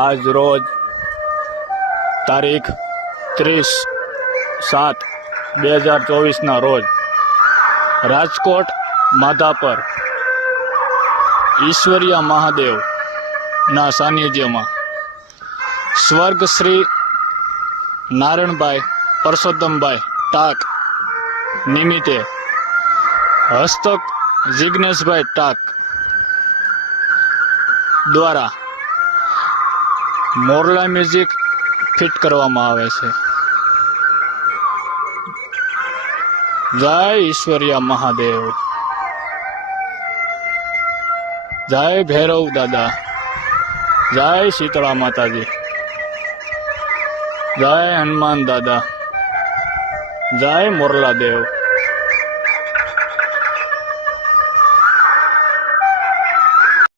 આજ રોજ તારીખ 30/7/2024 રોજ રાજકોટ માધાપર ઈશ્વરીય મહાદેવના સાનિધ્યમાં સ્વર્ગ શ્રી નારાયણભાઈ પરસોત્તમભાઈ ટાક નિમિત્તે હસ્તક જિગ્નેશભાઈ ટાક દ્વારા મોરલા મ્યુઝિક ફિટ કરવામાં આવે છે. જય ઈશ્વરીય મહાદેવ, જય ભૈરવ દાદા, જય શીતળા માતાજી, જય હનુમાન દાદા, જય મોરલા દેવ.